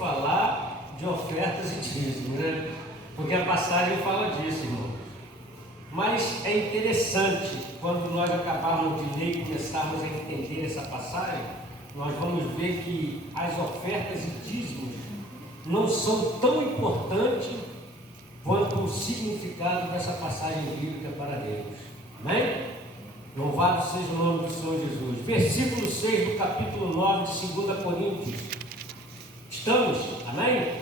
falar de ofertas e dízimos, né? Porque a passagem fala disso, irmão. Mas é interessante, quando nós acabarmos de ler e começarmos a entender essa passagem, nós vamos ver que as ofertas e dízimos não são tão importantes quanto o significado dessa passagem bíblica para Deus. Amém? Louvado seja o nome do Senhor Jesus. Versículo 6 do capítulo 9 de 2 Coríntios. Estamos? Amém?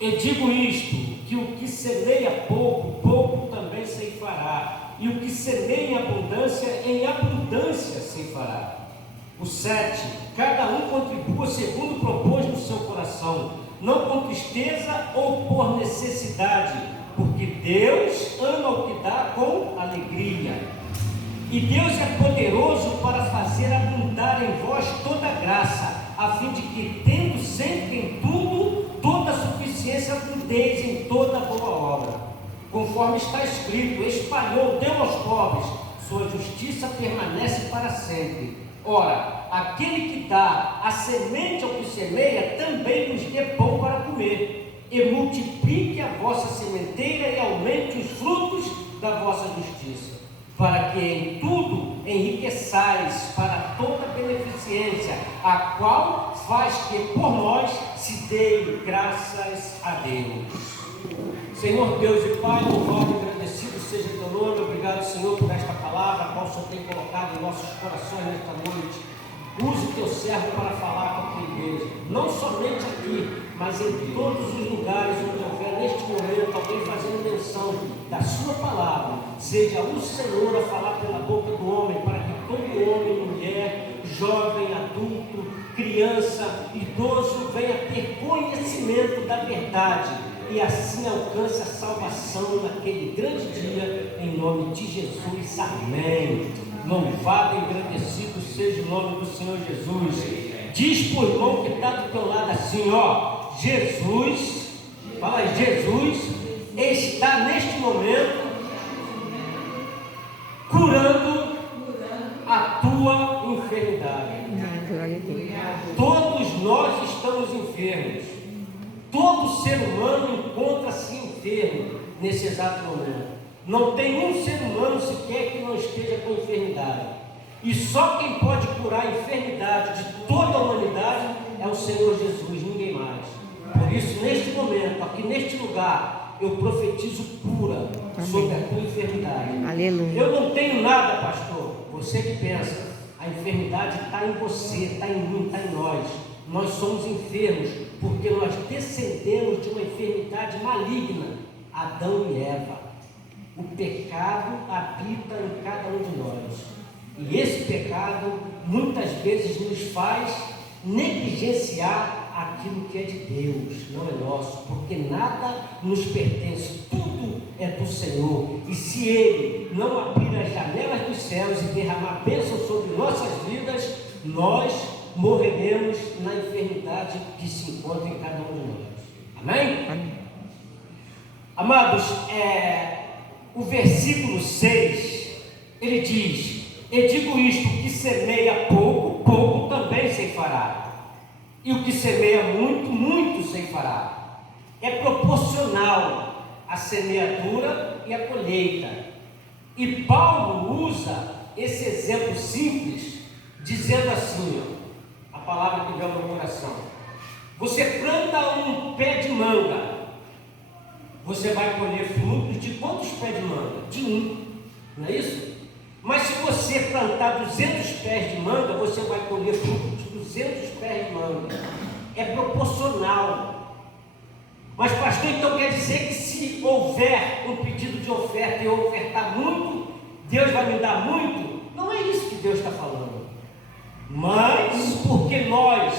E digo isto, que o que semeia pouco, pouco também ceifará, e o que semeia em abundância ceifará. O 7, cada um contribua segundo propôs no seu coração, não com tristeza ou por necessidade, porque Deus ama o que dá com alegria. E Deus é poderoso para fazer abundar em vós toda graça, a fim de que, tendo sempre em tudo, toda suficiência abundeis em toda boa obra. Conforme está escrito, espalhou, deu aos pobres, sua justiça permanece para sempre. Ora, aquele que dá a semente ao que semeia, também nos dê pão para comer, e multiplique a vossa sementeira e aumente os frutos da vossa justiça, para que em tudo enriqueçais para toda beneficência, a qual faz que por nós se dê graças a Deus. Senhor Deus e Pai, louvado e agradecido seja teu nome. Obrigado, Senhor, por esta palavra, a qual o Senhor tem colocado em nossos corações nesta noite. Use teu servo para falar com a tua igreja, não somente aqui, mas em todos os lugares onde houver neste momento alguém fazendo menção da sua palavra. Seja o Senhor a falar pela boca do homem, para que todo homem, mulher, jovem, adulto, criança, idoso venha ter conhecimento da verdade e assim alcance a salvação naquele grande dia, em nome de Jesus. Amém. Louvado e agradecido seja o nome do Senhor Jesus. Diz por irmão que está do teu lado assim, ó: Jesus, fala aí, Jesus está neste momento curando a tua enfermidade. Todos nós estamos enfermos. Todo ser humano encontra-se enfermo nesse exato momento. Não tem um ser humano sequer que não esteja com enfermidade. E só quem pode curar a enfermidade de toda a humanidade é o Senhor Jesus, ninguém mais. Por isso, neste momento, aqui neste lugar, eu profetizo cura sobre a tua enfermidade. Aleluia. Eu não tenho nada, pastor. Você que pensa, a enfermidade está em você, está em mim, está em nós. Nós somos enfermos porque nós descendemos de uma enfermidade maligna, Adão e Eva. O pecado habita em cada um de nós. E esse pecado muitas vezes nos faz negligenciar aquilo que é de Deus, não é nosso, porque nada nos pertence, tudo é do Senhor. E se Ele não abrir as janelas dos céus e derramar bênção sobre nossas vidas, nós morreremos na enfermidade que se encontra em cada um de nós. Amém? Amém. Amados, o versículo 6, ele diz: e digo isto, que semeia pouco, pouco também ceifará, e o que semeia muito, muito ceifará. É proporcional a semeadura e a colheita. E Paulo usa esse exemplo simples, dizendo assim, ó, a palavra que veio ao meu coração: você planta um pé de manga, você vai colher frutos de quantos pés de manga? De um, não é isso? Mas se você plantar 200 pés de manga, você vai colher frutos de 200 pés de manga. É proporcional. Mas pastor, então quer dizer que se houver um pedido de oferta e eu ofertar muito, Deus vai me dar muito? Não é isso que Deus está falando. Mas porque nós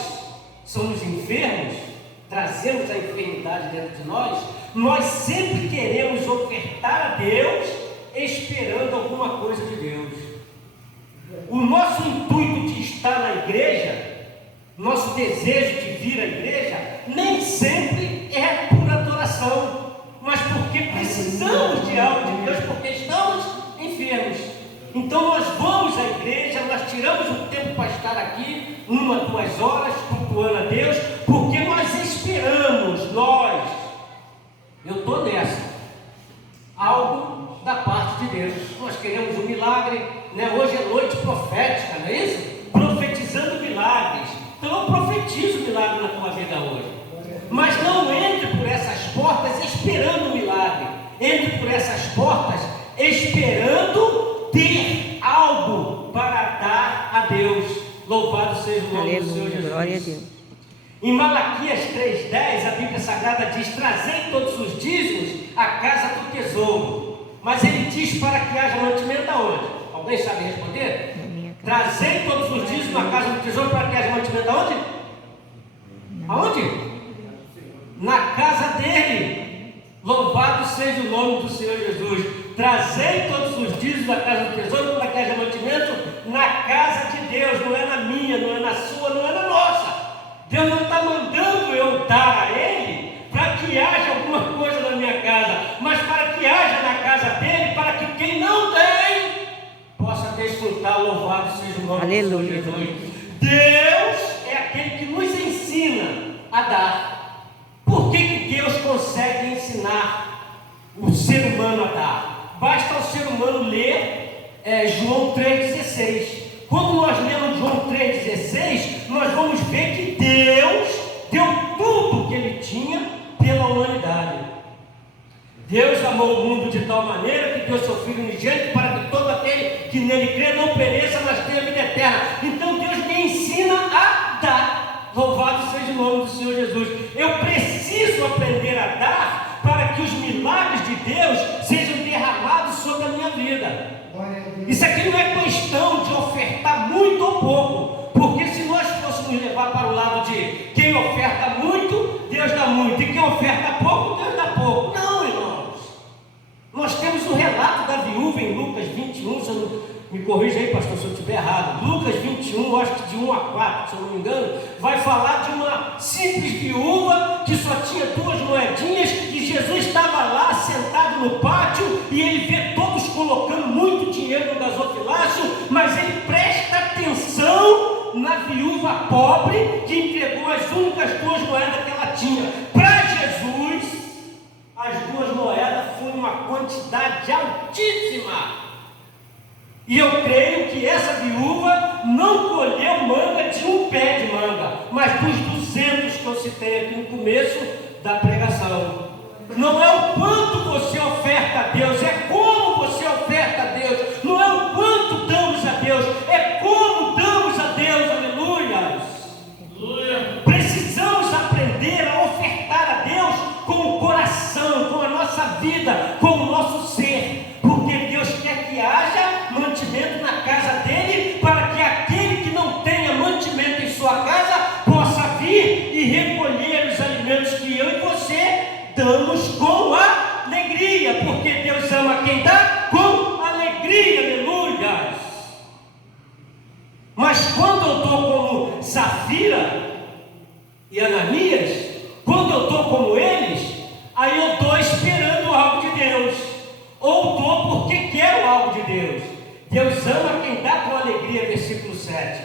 somos enfermos, trazemos a enfermidade dentro de nós sempre queremos ofertar a Deus esperando alguma coisa de Deus. O nosso intuito de estar na igreja, nosso desejo de vir à igreja, nem sempre é por adoração, mas porque precisamos de algo de Deus, porque estamos enfermos. Então nós vamos à igreja, nós tiramos um tempo para estar aqui, 1 a 2 horas, cultuando a Deus, porque o milagre na tua vida hoje. Mas não entre por essas portas esperando o milagre. Entre por essas portas esperando ter algo para dar a Deus. Louvado seja o nome do Senhor Jesus. Glória a Deus. Em Malaquias 3,10, a Bíblia Sagrada diz: trazei todos os dízimos à casa do tesouro. Mas ele diz para que haja mantimento aonde? Alguém sabe responder? Trazei todos os dízimos à casa do tesouro para que haja mantimento aonde? Aonde? Na casa dele. Louvado seja o nome do Senhor Jesus. Trazei todos os dízimos da casa do tesouro para que haja mantimento na casa de Deus. Não é na minha, não é na sua, não é na nossa. Deus não está mandando eu dar a Ele para que haja alguma coisa na minha casa, mas para que haja na casa dele, para que quem não tem possa desfrutar. Louvado seja o nome do Senhor Jesus. Deus é aquele que nos ensina a dar. Por que Deus consegue ensinar o ser humano a dar? Basta o ser humano ler João 3,16. Quando nós lemos João 3,16, nós vamos ver que Deus deu tudo que Ele tinha pela humanidade. Deus amou o mundo de tal maneira que deu seu Filho unigênito para que todo aquele que nele crê não pereça, mas tenha vida eterna. Então Deus me ensina a dar. Louvado seja o nome do Senhor Jesus. Eu preciso aprender a dar para que os milagres de Deus sejam derramados sobre a minha vida. Isso aqui não é questão de ofertar muito ou pouco, porque se nós fôssemos levar para o lado de quem oferta muito, Deus dá muito, e quem oferta pouco, Deus dá pouco. Não, irmãos. Nós temos o relato da viúva em Lucas 21, me corrija aí, pastor, se eu estiver errado. Lucas 21, acho que de 1 a 4, se eu não me engano, vai falar de uma simples viúva que só tinha 2 moedinhas, e Jesus estava lá sentado no pátio, e ele vê todos colocando muito dinheiro no gasofilácio, mas ele presta atenção na viúva pobre que entregou as únicas 2 moedas que ela tinha. Para Jesus, as 2 moedas foi uma quantidade altíssima. E eu creio que essa viúva não colheu manga de um pé de manga, mas dos 200 que eu citei aqui no começo da pregação. Não é o quanto você oferta a Deus, é como você oferta a Deus. Não é o quanto damos a Deus, é como damos a Deus. Aleluia. Precisamos aprender a ofertar a Deus com o coração, com a nossa vida, com o nosso ser, porque Deus quer que haja mantimento na casa dele, para que aquele que não tenha mantimento em sua casa possa vir e recolher os alimentos que eu e você damos com alegria, porque Deus ama quem dá com alegria. Aleluia. Mas quando eu estou como Safira e Ananias, quando eu estou como eles, aí eu estou esperando algo de Deus, ou estou porque quero algo de Deus. Deus ama quem dá com alegria, versículo 7.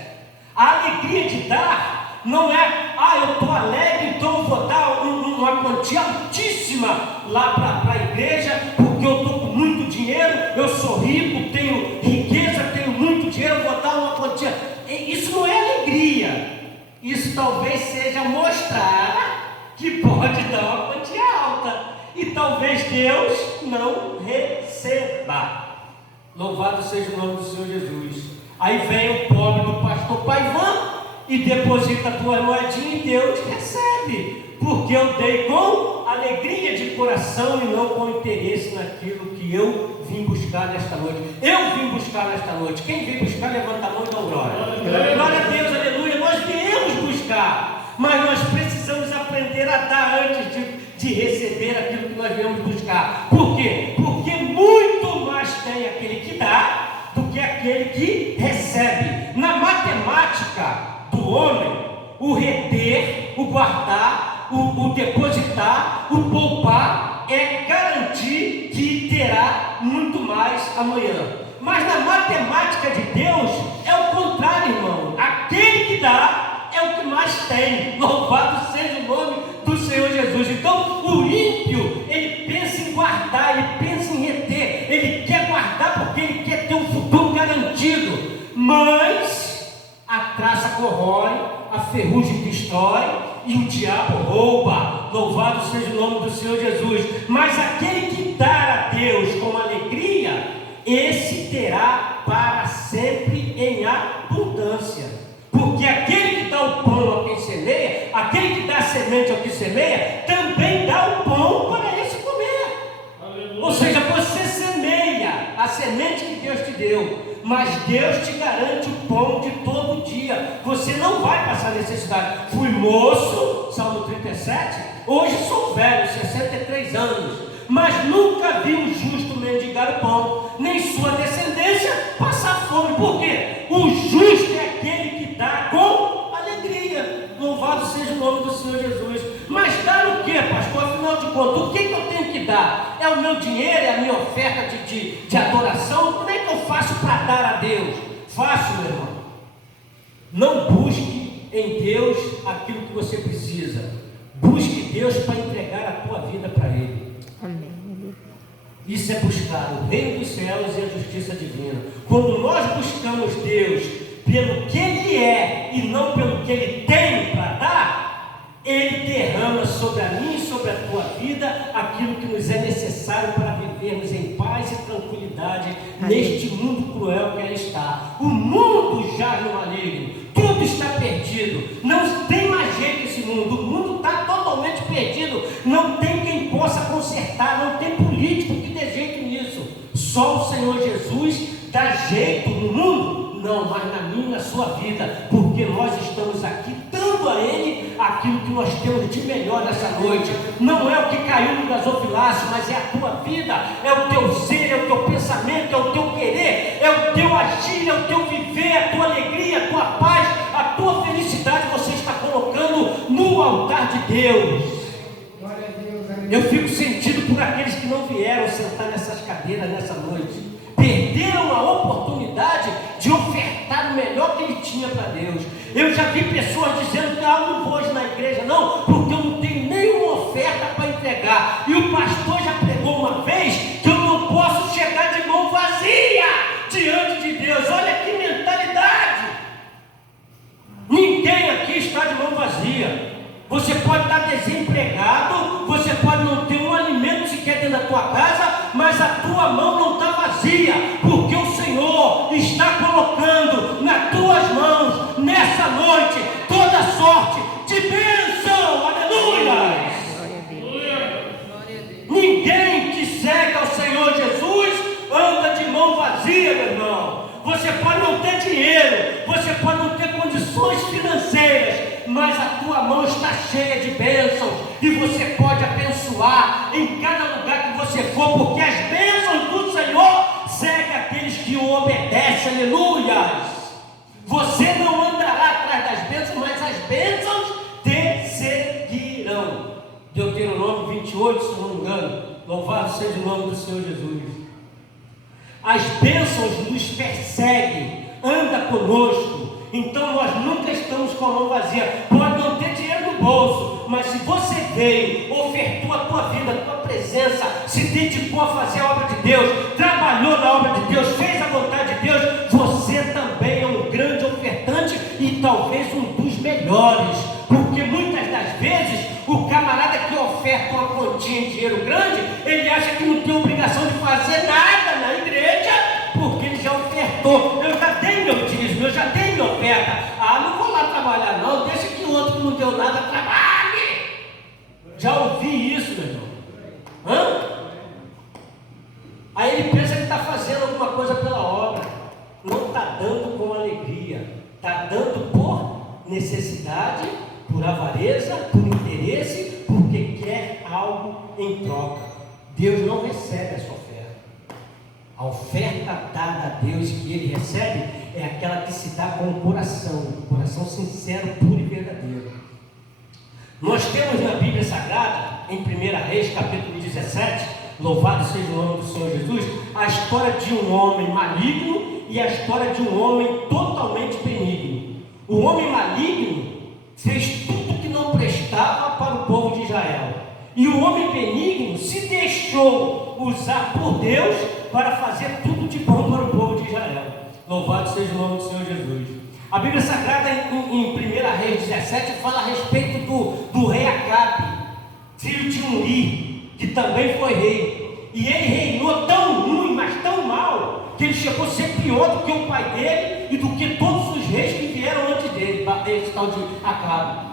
A alegria de dar não é, eu estou alegre, então eu vou dar uma quantia altíssima lá para a igreja, porque eu estou com muito dinheiro, eu sou rico, tenho riqueza, tenho muito dinheiro, eu vou dar uma quantia. Isso não é alegria. Isso talvez seja mostrar que pode dar uma quantia alta, e talvez Deus não receba. Louvado seja o nome do Senhor Jesus. Aí vem o pobre do pastor Paivan e deposita a tua moedinha e Deus recebe, porque eu dei com alegria de coração e não com interesse naquilo que eu vim buscar nesta noite. Eu vim buscar nesta noite. Quem vem buscar, levanta a mão e dá glória. Glória a Deus, aleluia. Nós viemos buscar, mas nós precisamos aprender a dar antes de receber aquilo que nós viemos buscar. Por quê? Porque muito mais tem aquele que dá do que aquele que recebe. Na matemática do homem, o reter, o guardar, o depositar, o poupar é garantir que terá muito mais amanhã. Mas na matemática de Deus é o contrário, irmão. Aquele que dá é o que mais tem. Louvado seja o nome do Senhor Jesus. Então o ímpio, ele pensa em guardar, ele pensa em reter, ele quer guardar porque ele quer ter um futuro garantido. Mas a traça corrói, a ferrugem destrói destrói e o diabo rouba. Louvado seja o nome do Senhor Jesus. Mas aquele que dá a Deus com alegria, esse terá para sempre em abundância. Porque aquele que dá o pão a quem semeia, aquele que dá a semente ao que semeia, também dá o pão para esse comer. Aleluia. Ou seja, você semeia a semente que Deus te deu, mas Deus te garante o pão de todo dia. Você não vai passar necessidade. Fui moço, Salmo 37, hoje sou velho, 63 anos, mas nunca vi um justo mendigar o pão, nem sua descendência passar fome. Por quê? O justo é aquele que dá com alegria. Louvado seja o nome do Senhor Jesus. Mas dar o que, pastor? Afinal de contas, o que eu tenho que dar? É o meu dinheiro, é a minha oferta de adoração? Como é que eu faço para dar a Deus? Faço, meu irmão. Não busque em Deus aquilo que você precisa. Busque Deus para entregar a tua vida para Ele. Amém. Isso é buscar o reino dos céus e a justiça divina. Quando nós buscamos Deus pelo que Ele é e não pelo que Ele tem para dar, Ele derrama sobre a mim e sobre a tua vida aquilo que nos é necessário para vivermos em paz e tranquilidade neste mundo cruel que ela está. O mundo jaz no maligno, tudo está perdido, não tem mais jeito esse mundo, o mundo está totalmente perdido, não tem quem possa consertar, não tem político que dê jeito nisso. Só o Senhor Jesus dá jeito no mundo. Não, mas na minha e na sua vida, porque nós estamos aqui dando a Ele aquilo que nós temos de melhor nessa noite. Não é o que caiu no gasofilácio, mas é a tua vida, é o teu ser, é o teu pensamento, é o teu querer, é o teu agir, é o teu viver, a tua alegria, a tua paz, a tua felicidade. Você está colocando no altar de Deus. Eu fico sentido por aqueles que não vieram sentar nessas cadeiras nessa noite. Perderam a oportunidade de ofertar o melhor que ele tinha para Deus. Eu já vi pessoas dizendo que eu não vou hoje na igreja não, porque eu não tenho nenhuma oferta para entregar. E o pastor já pregou uma vez que eu não posso chegar de mão vazia diante de Deus. Olha que mentalidade. Ninguém aqui está de mão vazia. Você pode estar desempregado, você pode não ter um alimento sequer dentro da tua casa, mas a tua mão não está vazia, porque o Senhor está colocando nas tuas mãos, nessa noite, toda sorte de bênção. Aleluia! Ninguém que segue ao Senhor Jesus anda de mão vazia, meu irmão. Você pode não ter dinheiro, você pode não ter condições financeiras, mas a tua mão está cheia de bênçãos e você pode abençoar em cada lugar que você for, porque as bênçãos do Senhor seguem aqueles que o obedecem. Aleluia! Você não andará atrás das bênçãos, mas as bênçãos te seguirão. Deuteronômio 28, se não me engano. Louvado seja o nome do Senhor Jesus. As bênçãos nos perseguem, anda conosco. Então nós nunca estamos com a mão vazia. Pode não ter dinheiro no bolso, mas se você veio, ofertou a tua vida, a tua presença, se dedicou a fazer a obra de Deus, trabalhou na obra de Deus, fez a vontade de Deus, você também é um grande ofertante e talvez um dos melhores. Porque muitas das vezes o camarada que oferta uma quantia em dinheiro grande, ele acha que não tem obrigação de fazer nada na igreja, porque ele já ofertou. Eu já dei meu dízimo, eu já dei minha oferta. Ah, não vou lá trabalhar não, deixa que o outro que não deu nada trabalhe. Já ouvi isso, meu irmão. Aí ele pensa que está fazendo alguma coisa pela obra. Não está dando com alegria, está dando por necessidade, por avareza, por interesse, porque quer algo em troca. Deus não recebe a sua oferta. A oferta dada a Deus que Ele recebe é aquela que se dá com o coração sincero, puro e verdadeiro. Nós temos na Bíblia Sagrada, em 1 Reis, capítulo 17, louvado seja o nome do Senhor Jesus, a história de um homem maligno e a história de um homem totalmente benigno. O homem maligno fez tudo que não prestava para o povo de Israel. E o homem benigno se deixou usar por Deus para fazer tudo de bom para o povo de Israel. Louvado seja o nome do Senhor Jesus. A Bíblia Sagrada em 1 Reis 17 fala a respeito do rei Acabe, filho de Uri, que também foi rei. E ele reinou tão ruim, mas tão mal, que ele chegou a ser pior do que o pai dele e do que todos os reis que vieram antes dele, esse tal de Acabe.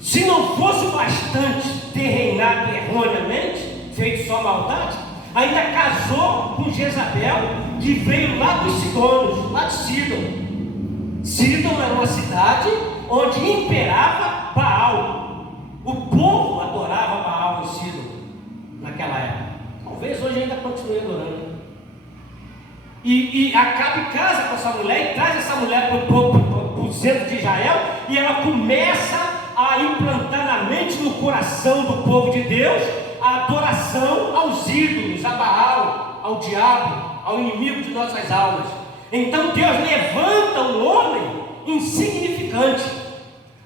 Se não fosse bastante ter reinado erroneamente, feito só maldade, ainda casou com Jezabel, que veio lá dos Sidônios, lá de Sidom. Sidom era uma cidade onde imperava Baal. O povo adorava Baal em Sidom naquela época. Talvez hoje ainda continue adorando. E Acabe casa com essa mulher e traz essa mulher para o centro de Israel, e ela começa a implantar na mente, no coração do povo de Deus, a adoração aos ídolos, a Baal, ao diabo, ao inimigo de nossas almas. Então Deus levanta um homem insignificante.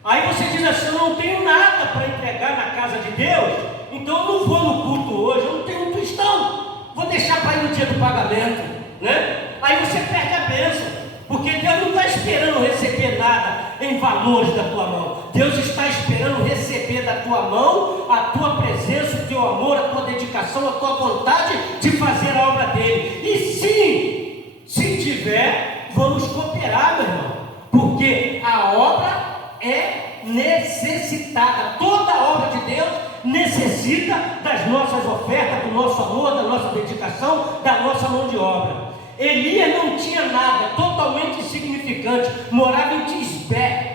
Aí você diz assim: eu não tenho nada para entregar na casa de Deus, então eu não vou no culto hoje, eu não tenho um tostão, vou deixar para ir no dia do pagamento, né? Aí você perde a bênção, porque Deus não está esperando receber nada em valores da tua mão. Deus está esperando receber da tua mão a tua presença, o teu amor, a tua dedicação, a tua vontade de fazer a obra dele. E sim, se tiver, vamos cooperar, meu irmão, porque a obra é necessitada. Toda a obra de Deus necessita das nossas ofertas, do nosso amor, da nossa dedicação, da nossa mão de obra. Elias não tinha nada, totalmente insignificante, morava em Tisbé.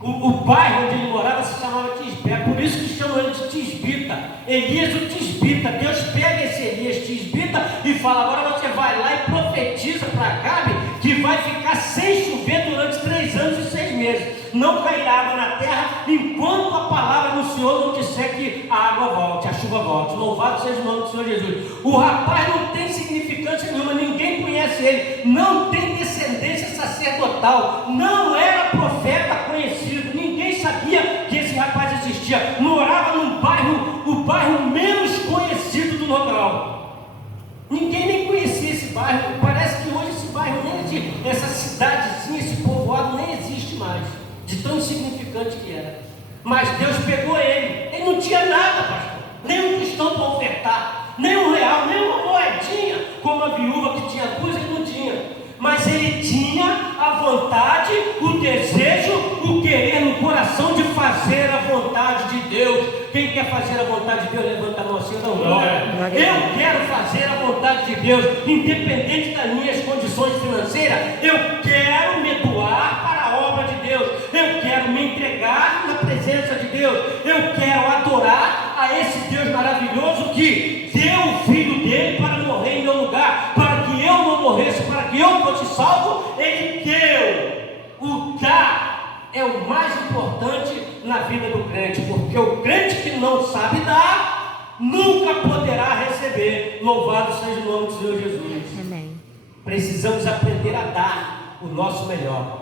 O bairro onde ele morava se chamava Tisbé, por isso que chamam ele de Tisbita. Elias o Tisbita. Deus pega esse Elias Tisbita e fala: agora você vai lá e profetiza para Acabe que vai ficar sem chover durante 3 anos e 6 meses. Não cairá água na terra enquanto a palavra do Senhor não disser que a água volte, a chuva volte. Louvado seja o nome do Senhor Jesus. O rapaz não tem significância nenhuma, ninguém conhece ele, não tem descendência sacerdotal, não era profeta conhecido, ninguém sabia que esse rapaz existia. Morava num bairro, o bairro menos conhecido do local. Ninguém nem conhecia esse bairro. Parece que hoje esse bairro nem existe, essa cidadezinha, esse povoado nem existe mais, de tão insignificante que era. Mas Deus pegou ele não tinha nada, pastor, nem um tostão para ofertar, nem um real, nem uma moedinha, como a viúva que tinha 2, ele não tinha. Mas ele tinha a vontade, o desejo, o querer no coração de fazer a vontade de Deus. Quem quer fazer a vontade de Deus, levanta a mão assim, não glória. Eu quero fazer a vontade de Deus, independente das minhas condições financeiras. Eu quero me doar para a obra de Deus. Eu quero me entregar na presença de Deus. Eu quero adorar a esse Deus maravilhoso que deu o Filho dele para morrer em meu lugar, para que eu não morresse, para que eu fosse salvo. Ele deu. O dar é o mais importante na vida do crente, porque o crente que não sabe dar nunca poderá receber. Louvado seja o nome do Senhor Jesus. Amém. Precisamos aprender a dar o nosso melhor.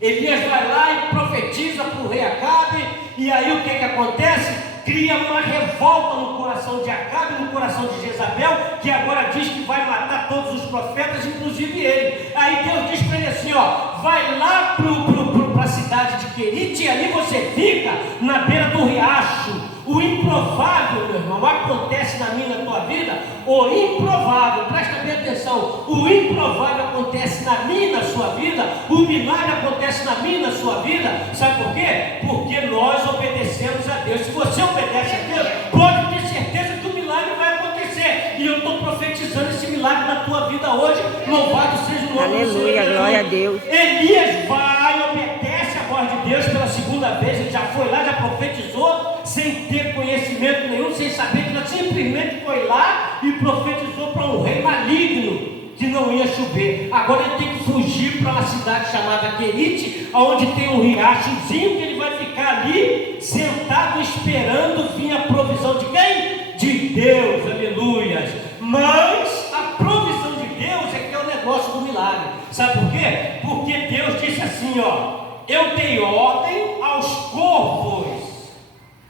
Elias vai lá e profetiza para o rei Acabe, e aí o que acontece? Cria uma revolta no coração de Acabe, no coração de Jezabel, que agora diz que vai matar todos os profetas, inclusive ele. Aí Deus diz para ele assim: ó, vai lá para a cidade de Querite, e ali você fica na beira do riacho. O improvável, meu irmão, acontece na minha, na tua vida. O improvável, presta bem atenção, o improvável acontece na minha, na sua vida. O milagre acontece na minha, na sua vida. Sabe por quê? Porque nós obedecemos a Deus. Se você obedece a Deus, pode ter certeza que o milagre vai acontecer. E eu estou profetizando esse milagre na tua vida hoje. Louvado seja o nome do Senhor. Aleluia, glória a Deus. Elias vai, obedece a voz de Deus pela segunda vez. Ele já foi lá, já profetizou, sem ter conhecimento nenhum, sem saber, que ele simplesmente foi lá e profetizou para um rei maligno que não ia chover. Agora ele tem que fugir para uma cidade chamada Querite, onde tem um riachozinho, que ele vai ficar ali sentado esperando vir a provisão de quem? De Deus, aleluias. Mas a provisão de Deus é que é o negócio do milagre. Sabe por quê? Porque Deus disse assim, ó: eu dei ordem aos corvos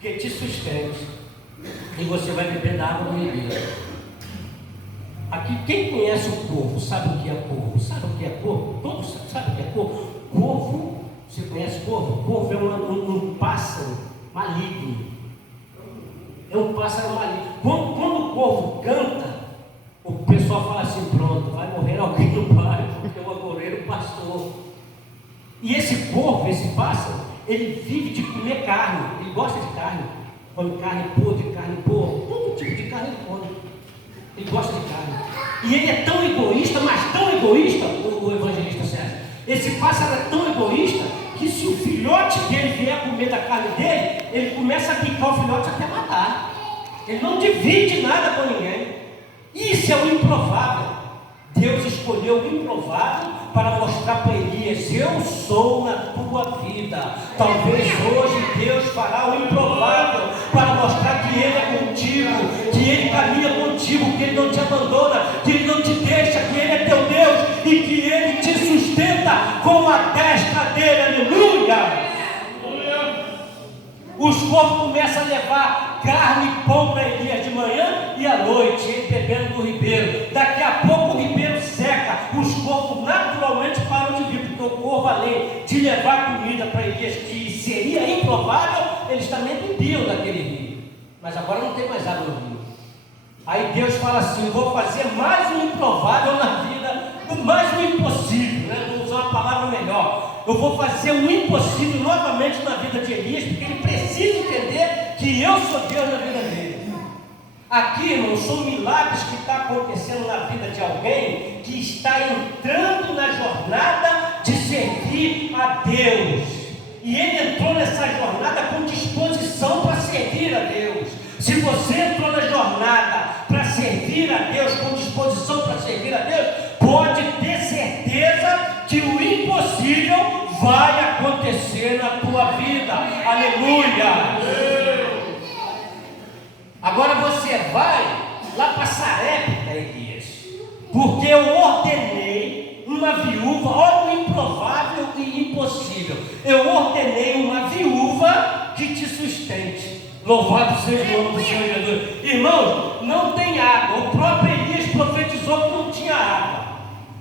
que te sustente, e você vai beber da água do ribeiro. Aqui, quem conhece o corvo, sabe o que é corvo? Sabe o que é corvo? Todos sabem o que é corvo? Corvo, você conhece corvo? Corvo é um pássaro maligno. É um pássaro maligno. Quando o corvo canta, o pessoal fala assim: pronto, vai morrer alguém no bairro, porque o agoureiro pastor. E esse corvo, esse pássaro, ele vive de comer carne, ele gosta de carne. Come carne podre, carne boa, todo tipo de carne ele come. Ele gosta de carne. E ele é tão egoísta, mas tão egoísta, o evangelista César. Esse pássaro é tão egoísta que se o filhote dele vier comer da carne dele, ele começa a picar o filhote até matar. Ele não divide nada com ninguém. Isso é o improvável. Deus escolheu o improvável para mostrar para Elias: eu sou na tua vida. Talvez hoje Deus fará o improvável para mostrar que Ele é contigo, que Ele caminha contigo, que Ele não te abandona, que Ele não te deixa, que Ele é teu Deus e que Ele te sustenta com a destra dele. Aleluia! Os corvos começam a levar carne e pão para Elias de manhã e à noite, ele bebendo do ribeiro. Daqui a pouco o ribeiro seca, os corvos naturalmente param de vir, porque o corvo, além de levar comida para Elias, que seria improvável, eles também bebiam daquele rio. Mas agora não tem mais água no rio. Aí Deus fala assim: vou fazer mais um improvável na vida, mais um impossível, né? Vou usar uma palavra melhor. Eu vou fazer o impossível novamente na vida de Elias, porque ele precisa entender que eu sou Deus na vida dele. Aqui, irmãos, são milagres que estão acontecendo na vida de alguém que está entrando na jornada de servir a Deus. E ele entrou nessa jornada com disposição para servir a Deus. Se você entrou na jornada para servir a Deus, com disposição para servir a Deus, pode ter certeza que o impossível vai acontecer na tua vida. Aleluia! Agora você vai lá para Sarepta, Elias, porque eu ordenei uma viúva, olha o improvável e impossível. Eu ordenei uma viúva que te sustente. Louvado seja o nome do Senhor Jesus. Irmãos, não tem água. O próprio Elias profetizou que não tinha água.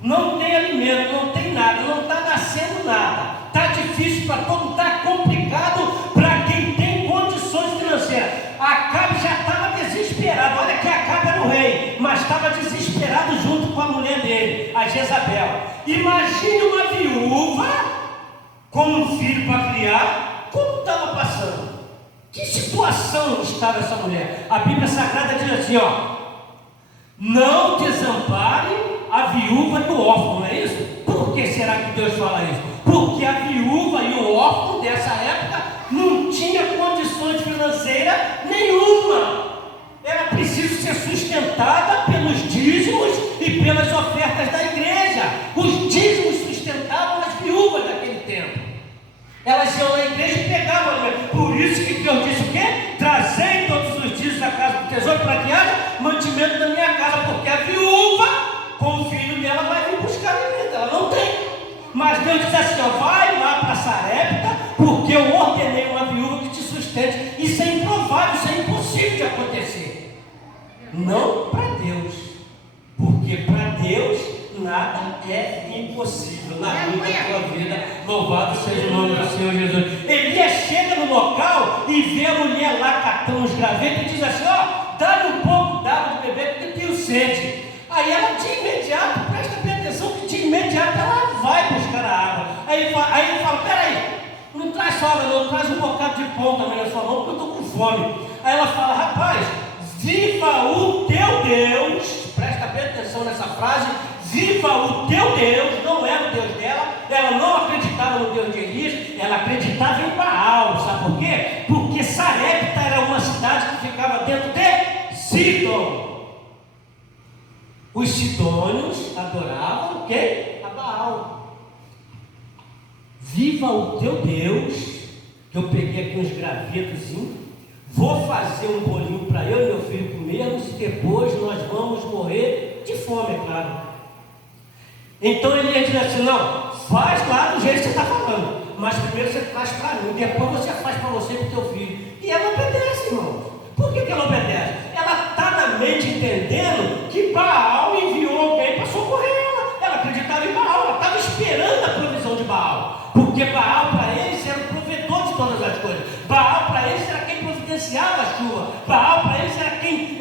Não tem alimento, não tem nada, não está nascendo nada. Está difícil para todo, está complicado para quem tem condições financeiras. Acabe já estava desesperado. Olha que Acabe era o rei, mas estava desesperado junto com a mulher dele, a Jezabel. Imagine uma viúva com um filho para criar, como estava passando. Que situação estava essa mulher? A Bíblia Sagrada diz assim, não desampare a viúva e o órfão, não é isso? Por que será que Deus fala isso? Porque a viúva e o órfão dessa época não tinha condições financeiras nenhuma. Era preciso ser sustentada pelos dízimos e pelas ofertas da igreja. Os dízimos sustentavam as viúvas daquele tempo. Elas iam na igreja e pegavam. Por isso que Deus disse o quê? Trazei todos os dízimos da casa do tesouro para que haja mantimento da minha casa, porque a viúva, com o filho dela, vai vir buscar alimento. Ela não tem. Mas Deus diz assim, vai lá para Sarepta, porque eu ordenei uma viúva que te sustente. Isso é improvável, isso é impossível de acontecer. Não para Deus, porque para Deus nada é impossível na minha e na tua vida. Louvado seja o nome do Senhor Jesus. Elias chega no local e vê a mulher lá catando os gravetos e diz assim, dá-lhe um pouco d'água de beber porque tenho sede. Aí ela de imediato, presta bem atenção que de imediato ela vai buscar a água. Aí ele fala, peraí, não traz só água não, traz um bocado de pão também na sua mão porque eu estou com fome. Aí ela fala, rapaz, viva o teu Deus, presta bem atenção nessa frase, viva o teu Deus. Não era o Deus dela, ela não acreditava no Deus de Elias, ela acreditava em Baal. Sabe por quê? Porque Sarepta era uma cidade que ficava dentro de Sidom. Os sidônios adoravam quem? A Baal. Viva o teu Deus, que eu peguei aqui uns gravetozinhos, vou fazer um bolinho para eu e meu filho comermos e depois nós vamos morrer de fome, é claro. Então ele diz assim, não, faz lá do jeito que você está falando, mas primeiro você faz para mim, depois você faz para você e para o teu filho. E ela obedece, irmão. Por que ela obedece? Ela está na mente entendendo que Baal Baal para eles era quem providenciava a chuva. Baal para eles era quem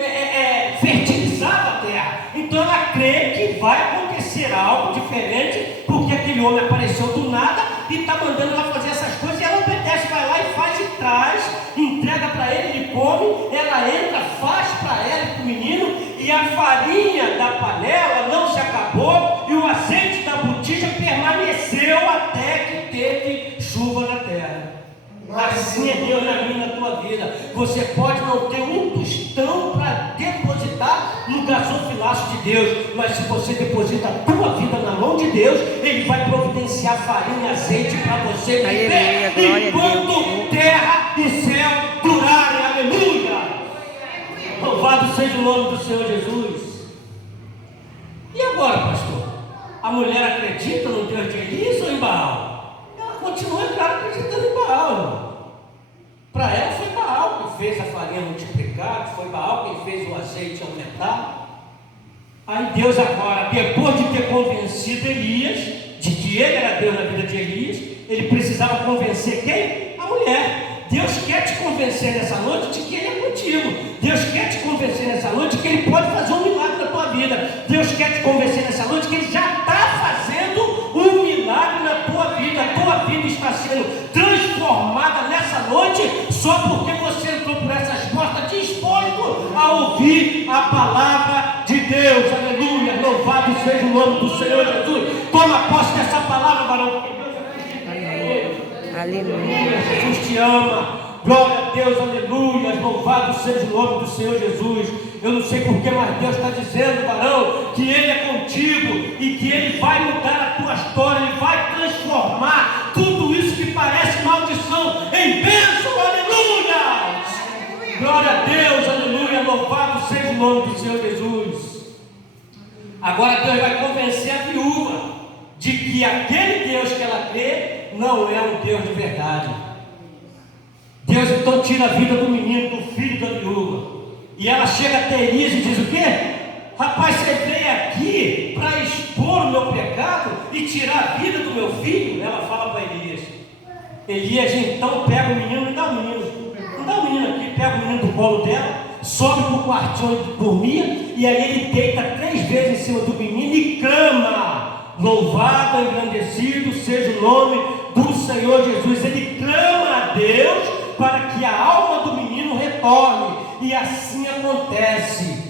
fertilizava a terra. Então ela crê que vai acontecer algo diferente, porque aquele homem apareceu do nada e está mandando ela fazer essas coisas, e ela obedece, vai lá e faz e traz, entrega para ele, ele come, ela entra, faz para ela e para o menino, e a farinha da panela não se acabou, e o azeite da botija permaneceu até que teve chuva na terra. Assim é Deus na minha e na tua vida. Você pode não ter um tostão para depositar no gasofilaço de Deus, mas se você deposita a tua vida na mão de Deus, Ele vai providenciar farinha e azeite para você viver enquanto terra e céu durarem. Aleluia! Louvado seja o nome do Senhor Jesus. E agora, pastor? A mulher acredita no Deus de Elias ou em Baal? Ela continua, claro, acreditando em Baal. Para ela foi Baal que fez a farinha multiplicar, foi Baal quem fez o azeite aumentar. Aí Deus agora, depois de ter convencido Elias de que ele era Deus na vida de Elias, ele precisava convencer quem? A mulher. Deus quer te convencer nessa noite de que Ele é contigo. Deus quer te convencer nessa noite que Ele pode fazer um milagre na tua vida. Deus quer te convencer nessa noite que Ele já está fazendo um milagre na tua vida. A tua vida está sendo transformada nessa noite só porque você entrou por essas portas disposto a ouvir a palavra de Deus. Aleluia! Louvado seja o nome do Senhor Jesus. Toma posse dessa palavra, varão. Aleluia. Jesus te ama. Glória a Deus, aleluia. Louvado seja o nome do Senhor Jesus. Eu não sei porquê, mas Deus está dizendo, varão, que Ele é contigo e que Ele vai mudar a tua história. Ele vai transformar tudo isso que parece maldição em bênção. Aleluia. Glória a Deus, aleluia. Louvado seja o nome do Senhor Jesus. Agora Deus vai convencer a viúva de que aquele Deus que ela crê não é um Deus de verdade. Deus então tira a vida do menino, do filho da viúva, e ela chega até Elias e diz o quê? Rapaz, você veio aqui para expor o meu pecado e tirar a vida do meu filho? Ela fala para Elias. Elias então pega o menino e dá o menino. Não dá o menino aqui, pega o menino do colo dela, sobe para o quartinho onde dormia, e aí ele deita 3 vezes em cima do menino e clama. Louvado, engrandecido seja o nome do Senhor Jesus. Ele clama a Deus para que a alma do menino retorne, e assim acontece.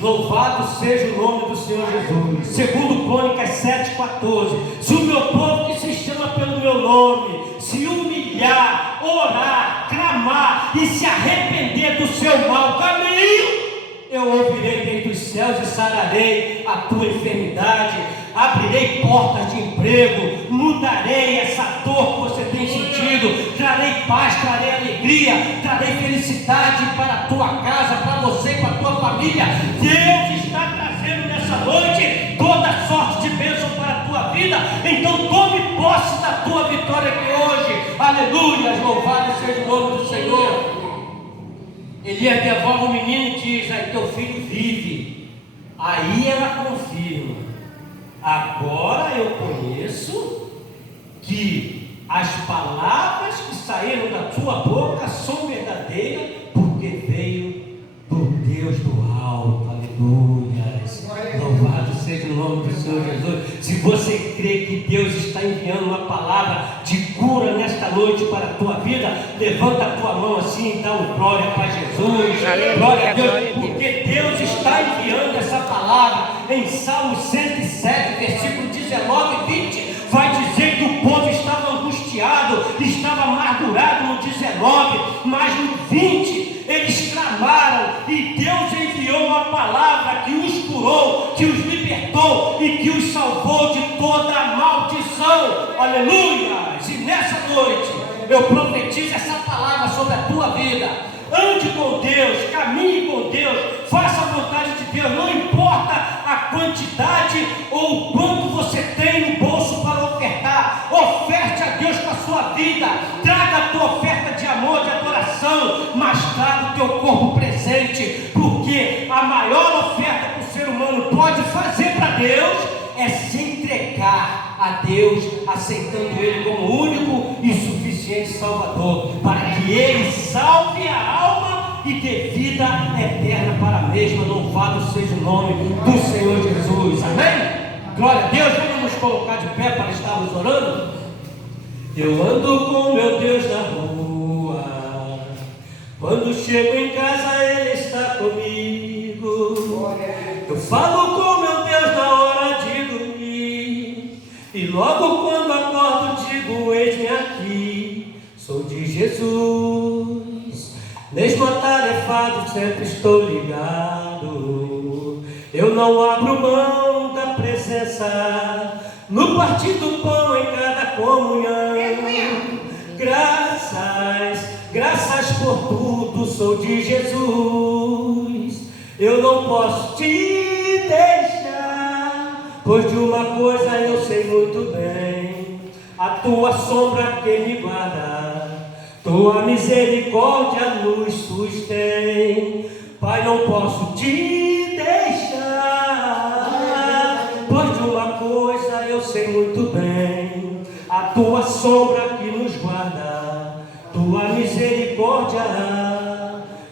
Louvado seja o nome do Senhor Jesus. Segundo Crônicas 7,14. Se o meu povo que se chama pelo meu nome se humilhar, orar, clamar e se arrepender do seu mau caminho, eu ouvirei desde os céus e sararei a tua enfermidade, abrirei portas de emprego, mudarei essa dor que você tem sentido, trarei paz, trarei alegria, trarei felicidade para a tua casa, para você e para a tua família. Deus está trazendo nessa noite toda sorte de bênção para a tua vida. Então tome posse da tua vitória aqui hoje. Aleluia, louvado seja o nome do Senhor. Elias devolve o menino e diz: aí teu filho vive. Aí ela confirma: agora eu conheço que as palavras que saíram da tua boca são verdadeiras, porque veio do Deus do alto. Aleluia. Louvado seja o nome do Senhor Jesus. Se você crê que Deus está enviando uma palavra de cura nesta noite para a tua vida, levanta a tua mão assim e dá um glória para Jesus. Aleluia, glória a Deus, glória a Deus. porque Deus está enviando essa palavra. Em Salmo 107, versículo 19 e 20, vai dizer que o povo estava angustiado, estava amargurado no 19, mas no 20 eles clamaram e Deus enviou uma palavra que os curou, que os libertou e que os salvou de toda a maldição. Aleluia! E nessa noite eu profetizo essa palavra sobre a tua vida. Ande com Deus, caminhe com Deus, faça a vontade de Deus, não importa a quantidade ou o quanto você tem no bolso para ofertar, oferte a Deus com a sua vida, traga a tua oferta de amor, de adoração, mas traga o teu corpo presente, porque a maior oferta que o ser humano pode fazer para Deus é se entregar a Deus, aceitando Ele como único e suficiente Salvador, para que que Ele salve a alma e dê vida eterna para a mesma. Louvado seja o nome do Senhor Jesus. Amém? Glória a Deus. Vamos nos colocar de pé para estarmos orando. Eu ando com meu Deus na rua, quando chego em casa Ele está comigo. Eu falo com meu Deus na hora de dormir, e logo quando acordo digo: eis-me aqui, sou de Jesus. Mesmo atarefado sempre estou ligado, eu não abro mão da presença, no partir do pão em cada comunhão. Graças por tudo, sou de Jesus. Eu não posso te deixar, pois de uma coisa eu sei muito bem: a tua sombra que me guarda, tua misericórdia nos sustém. Pai, não posso te deixar, pois de uma coisa eu sei muito bem: a tua sombra que nos guarda, tua misericórdia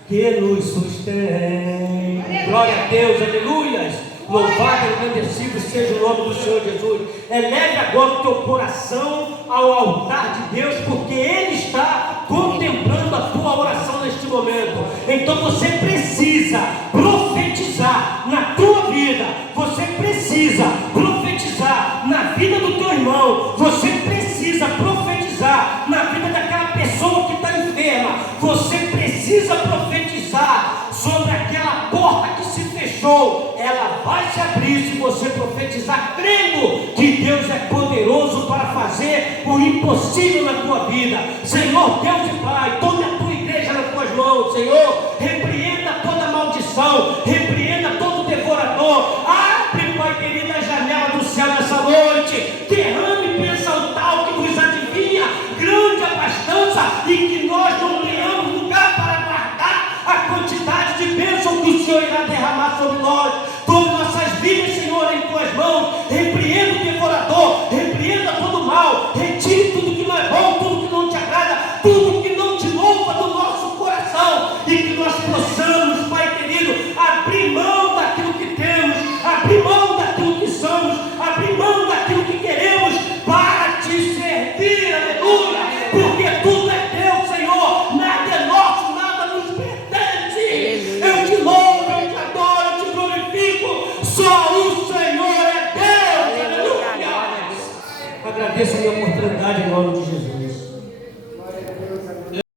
que nos sustém. Glória a Deus, aleluias. Louvado e agradecido seja o nome do Senhor Jesus. Eleve agora o teu coração ao altar de Deus, porque Ele está contemplando a tua oração neste momento. Então você precisa profetizar na tua vida, você precisa profetizar na vida do teu irmão, você precisa profetizar na vida daquela pessoa que está enferma, você precisa profetizar sobre aquela porta que se fechou. Ela vai se abrir se você profetizar, crendo que Deus é poderoso para fazer o impossível na tua vida. Senhor Deus e Pai, tome a tua igreja nas tuas mãos, Senhor. Repreenda toda maldição, repreenda todo devorador. Abre, Pai querido, a janela do céu nessa noite, derrame pensamento que nos adivinha grande abastança, e que nós não tenhamos lugar para guardar a quantidade de bênção que o Senhor irá derramar sobre nós. Tome nossas vidas, Senhor, em tuas mãos. Repreenda o devorador, repreenda todo o mal, retire tudo que não é bom, tudo que não te agrada, tudo que não te louva do nosso coração, e que nós possamos, Pai querido, abrir mão daquilo que temos, abrir mão daquilo que somos, abrir mão daquilo que queremos para te servir, aleluia, porque tudo é teu, Senhor, nada é nosso, nada nos pertence. Eu te louvo, eu te adoro, eu te glorifico, só o Senhor é Deus, aleluia. Agradeço a minha oportunidade em nome de Jesus.